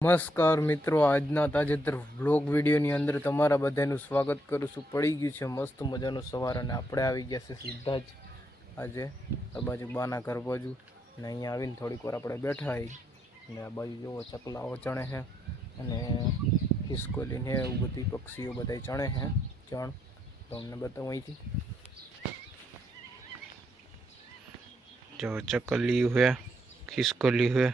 નમસ્કાર મિત્રો, આજના તાજેતર વ્લોગ વિડીયોની અંદર તમારા બધાનું સ્વાગત કરું છું। પડી ગયું છે મસ્ત મજાનું સવાર અને આપણે આવી ગયા છે સીધા જ આજે આ બાજુ બાના ઘર બાજુ અને અહીંયા આવીને થોડીક વાર આપણે બેઠા હઈ અને આ બાજુ જોવો ચકલાઓ ચણે છે અને ખિસકોલી ને એવું બધી પક્ષીઓ બધા ચણે છે ચણ તો અમને બતાવું અહીંથી જો ચકલી છે ખિસકોલી છે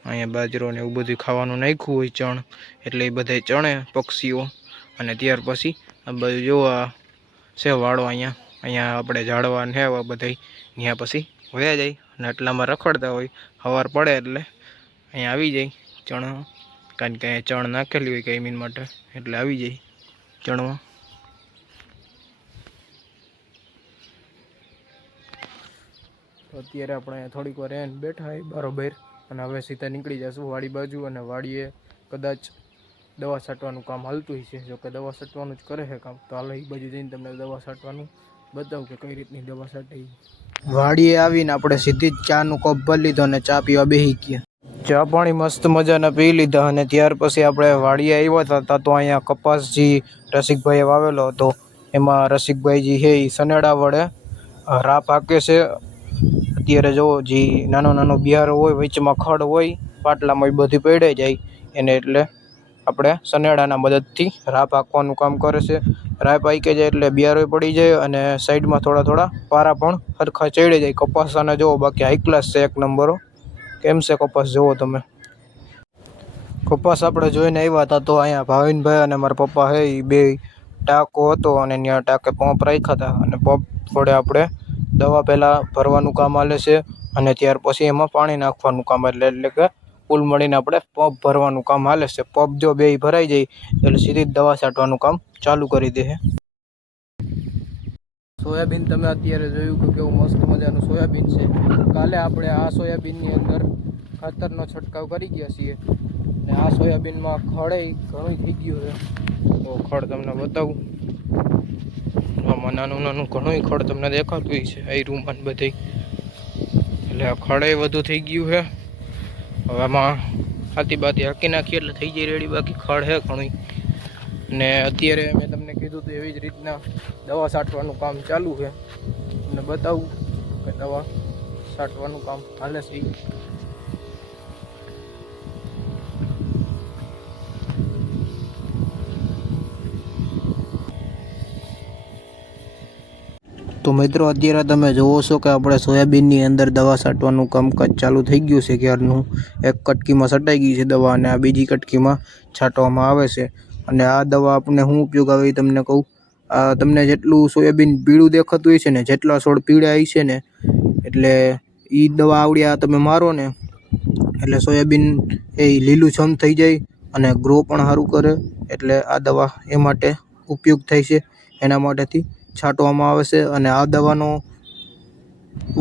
અહીંયા બાજરો ને એવું બધું ખાવાનું નાખ્યું હોય ચણ એટલે એ બધા ચણે પક્ષીઓ અને ત્યાર પછી આ બાજુ જોવા છે વાળો અહીંયા આપણે ઝાડવા ને આવા બધા ત્યાં પછી વયા જાય અને એટલામાં રખડતા હોય સવાર પડે એટલે અહીંયા આવી જાય ચણ કારણ કે અહીંયા ચણ નાખેલી હોય કાયમીન માટે એટલે આવી જાય ચણવા। તો અત્યારે આપણે અહીંયા થોડીક વાર એને બેઠા હોય બરોબર અને હવે સીધા નીકળી જશું વાડી બાજુ અને વાડીએ કદાચ દવા છાંટવાનું કામ હાલતું હોય છે। જો કે દવા છાંટવાનું જ કરે છે કામ તો હાલ એ બાજુ જઈને તમને દવા છાંટવાનું બતાવું કે કઈ રીતની દવા છાંટે। વાડીએ આવીને આપણે સીધી જ ચાનું કપ ભરી લીધો અને ચા પીવા બેસી ગયા। ચા પાણી મસ્ત મજાના પી લીધા અને ત્યાર પછી આપણે વાડીએ આવ્યા હતા તો અહીંયા કપાસજી રસિકભાઈએ વાવેલો હતો એમાં રસિકભાઈજી છે એ સનેડા વડે રાહ પાકે છે। અત્યારે જો જે નાનો બિયારો હોય વચમાં ખડ હોય પાટલામાં એ બધી પડી જાય એને એટલે આપણે સનેડાના મદદથી રાહ પાકવાનું કામ કરે છે। રાહ પાકી જાય એટલે બિયારો પડી જાય અને સાઈડમાં થોડા પારા પણ સરખા ચડી જાય। કપાસ અને જોવો બાકી હાઈ ક્લાસ છે એક નંબરો। કેમ છે કપાસ જોવો તમે। કપાસ આપણે જોઈને આવ્યા હતા તો અહીંયા ભાવિનભાઈ અને મારા પપ્પા છે એ બે ટાંકો હતો અને ત્યાં ટાંકે પંપ રાખ્યા હતા અને પંપ વડે આપણે દવા પહેલાં ભરવાનું કામ હાલે છે અને ત્યાર પછી એમાં પાણી નાખવાનું કામ એટલે કે કુલ મળીને આપણે પંપ ભરવાનું કામ હાલે છે। પંપ જો બે ભરાઈ જાય એટલે સીધી જ દવા છાંટવાનું કામ ચાલુ કરી દે છે। સોયાબીન તમે અત્યારે જોયું કે કેવું મસ્ત મજાનું સોયાબીન છે। કાલે આપણે આ સોયાબીનની અંદર ખાતરનો છંટકાવ કરી ગયા છીએ અને આ સોયાબીનમાં ખડે ઘણું થઈ ગયું છે તો ખડ તમને બતાવું। આમાં નાનું ઘણું ખડ તમને દેખાતું હોય છે એ રૂમાન બધે એટલે આ ખડે વધુ થઈ ગયું છે। હવે આમાં હાથી બાતી હાકી નાખીએ એટલે થઈ જાય રેડી બાકી ખડ છે ઘણું ને અત્યારે મેં તમને કીધું તો એવી જ રીતના દવા છાંટવાનું કામ ચાલુ છે અને બતાવું કે દવા છાંટવાનું કામ હાલે છે। તો મિત્રો અત્યારે તમે જોવો છો કે આપણે સોયાબીનની અંદર દવા છાંટવાનું કામકાજ ચાલુ થઈ ગયું છે ક્યારનું। એક કટકીમાં છટાઈ ગઈ છે દવા અને આ બીજી કટકીમાં છાંટવામાં આવે છે અને આ દવા આપણે શું ઉપયોગ આવે એ તમને કહું। આ તમને જેટલું સોયાબીન પીળું દેખાતું હોય છે ને જેટલા છોડ પીળા હોય છે ને એટલે એ દવા આવડ્યા તમે મારો ને એટલે સોયાબીન એ લીલું છમ થઈ જાય અને ગ્રો પણ સારું કરે એટલે આ દવા એ માટે ઉપયોગ થાય છે એના માટેથી છાંટવામાં આવે છે। અને આ દવાનો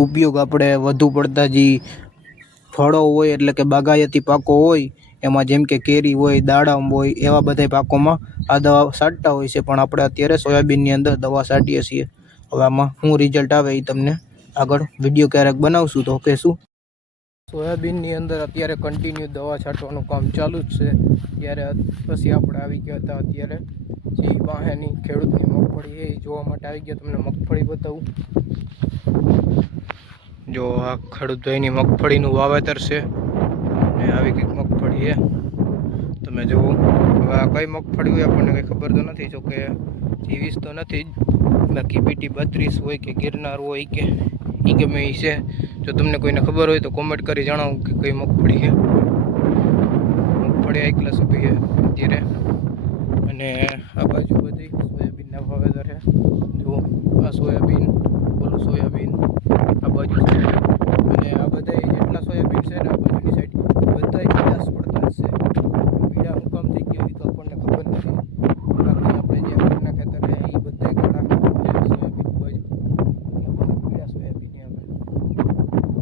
ઉપયોગ આપણે વધુ પડતા જે ફળો હોય એટલે કે બાગાયતી પાકો હોય એમાં જેમ કે કેરી હોય દાડમ હોય એવા બધા પાકોમાં આ દવા છાંટતા હોય છે પણ આપણે અત્યારે સોયાબીનની અંદર દવા છાંટીએ છીએ। હવે આમાં શું રિઝલ્ટ આવે એ તમને આગળ વિડીયો ક્યારેક બનાવશું તો કહેશું। સોયાબીનની અંદર અત્યારે કન્ટિન્યુ દવા છાંટવાનું કામ ચાલુ જ છે। ત્યારે પછી આપણે આવી ગયા હતા અત્યારે જે વાહેની ખેડૂતની મગફળી એ જોવા માટે આવી ગયા। તમને મગફળી બતાવું જો આ ખેડૂતભાઈની મગફળીનું વાવેતર છે ને આવી કંઈક મગફળી છે તમે જુઓ। હવે આ કઈ મગફળી હોય આપણને કંઈ ખબર તો નથી જો કે જીવીસ તો નથી જ બાકી બીટી 32 હોય કે ગિરનાર હોય કે એ ગમે એ છે। જો તમને કોઈને ખબર હોય તો કોમેન્ટ કરી જણાવો કે કઈ મગફળી છે। મગફળી આ ક્લાસ ઊભી છે અત્યારે અને આ બાજુ બધી સોયાબીનના વાવેતર છે। જુઓ આ સોયાબીન ઓલું સોયાબીન આ બાજુ અને આ બધા જેટલા સોયાબીન છે ને આ બાજુની સાઈડ બધા 50 પડતા છે। પીળા હુકમ થઈ ગયા તો આપણને ખબર નથી બાકી આપણે જે ઘરના ખેતર છે એ બધા કાળા સોયાબીન બાજુ પીળા સોયાબીન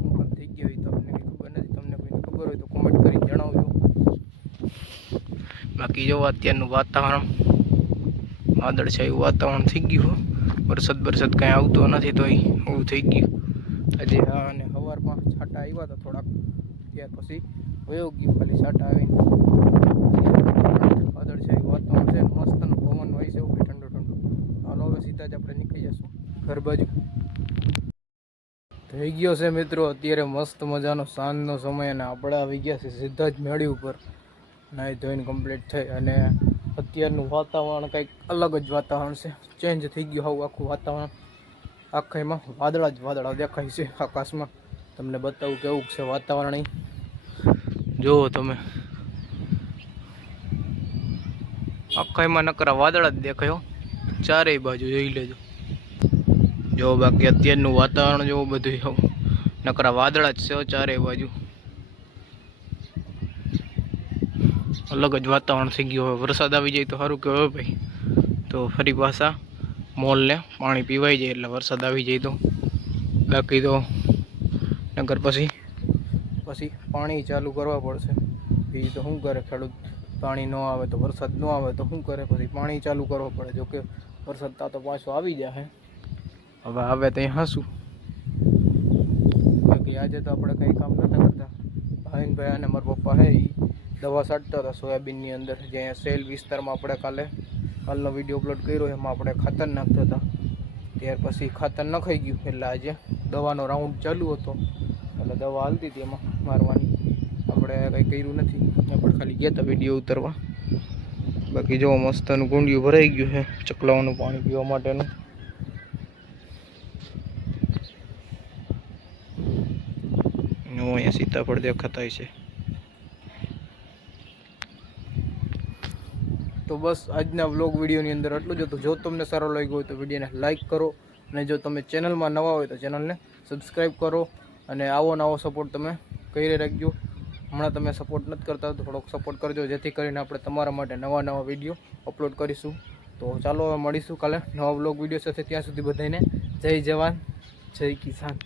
હુકમ થઈ ગયા હોય તો આપણને કંઈ ખબર નથી। તમને કોઈને ખબર હોય તો કોમેન્ટ કરી જણાવજો। બાકી જો અત્યારનું વાતાવરણ વાદળછાયું વાતાવરણ થઈ ગયું। વરસાદ કાંઈ આવતો નથી તો એવું થઈ ગયું। આજે અને સવારમાં છાંટા આવ્યા હતા થોડાક ત્યાર પછી વયો ગયું, ખાલી સાટા આવીને વાદળ છે વાતાવરણ છે મસ્તનું પવન હોય છે એવું ઠંડુ ઠંડુ. હાલો હવે સીધા જ આપણે નીકળી જશું ઘર બાજુ. થઈ ગયો છે મિત્રો અત્યારે મસ્ત મજાનો સાંજનો સમય અને આપણે આવી ગયા છે સીધા જ મેળી ઉપર નાહી ધોઈને કમ્પ્લીટ થઈ. અને અત્યારનું વાતાવરણ કંઈક અલગ જ વાતાવરણ છે, ચેન્જ થઈ ગયું આવું આખું વાતાવરણ. આખામાં વાદળા જ વાદળા દેખાય છે આકાશમાં. તમને બતાવું કેવું છે વાતાવરણ. જુઓ તમે આખામાં નકરા વાદળા જ દેખાયો ચારેય બાજુ, જોઈ લેજો. જો બાકી અત્યારનું વાતાવરણ જેવું બધું નકરા વાદળા જ છે ચારેય બાજુ. અલગ જ વાતાવરણ થઈ ગયું. હવે વરસાદ આવી જાય તો સારું કહેવાય ભાઈ, તો ફરી પાછા મોલને પાણી પીવાઈ જાય એટલે વરસાદ આવી જાય તો. બાકી તો નગર પછી પાણી ચાલુ કરવા પડશે. બીજું તો શું કરે ખેડૂત, પાણી ન આવે તો વરસાદ ન આવે તો શું કરે, પછી પાણી ચાલુ કરવો પડે. જોકે વરસાદ તો પાછો આવી જાય, હવે આવે ત્યાં હાંસું. બાકી આજે તો આપણે કંઈ કામ નહોતા કરતા. ભાઈ અને મારા પપ્પા હે એ દવા છાંટતા હતા સોયાબીનની અંદર. જે અહીંયા સેલ વિસ્તારમાં આપણે કાલનો વિડીયો અપલોડ કર્યો એમાં આપણે ખાતર નાખતા હતા. ત્યાર પછી ખાતર નખાઈ ગયું એટલે આજે દવાનો રાઉન્ડ ચાલુ હતો એટલે દવા હાલતી હતી એમાં મારવાની. આપણે કંઈ કર્યું નથી, આપણે ખાલી ગયા હતા વિડીયો ઉતારવા. બાકી જો મસ્તનું કુંડિયું ભરાઈ ગયું છે ચકલાઓનું પાણી પીવા માટેનું. અહીંયા સીતાફળ દેખાતા છે. તો બસ આજના વ્લોગ વિડીયોની અંદર આટલું જ હતું. જો તમને સારો લાગ્યો હોય તો વિડીયોને લાઇક કરો, અને જો તમે ચેનલમાં નવા હોય તો ચેનલને સબસ્ક્રાઈબ કરો. અને આવો સપોર્ટ તમે કરી રાખજો. હમણાં તમે સપોર્ટ નથી કરતા તો થોડોક સપોર્ટ કરજો, જેથી કરીને આપણે તમારા માટે નવા વિડીયો અપલોડ કરીશું. તો ચાલો હવે મળીશું કાલે નવા વ્લોગ વિડીયો સાથે. ત્યાં સુધી બધાને જય જવાન જય કિસાન.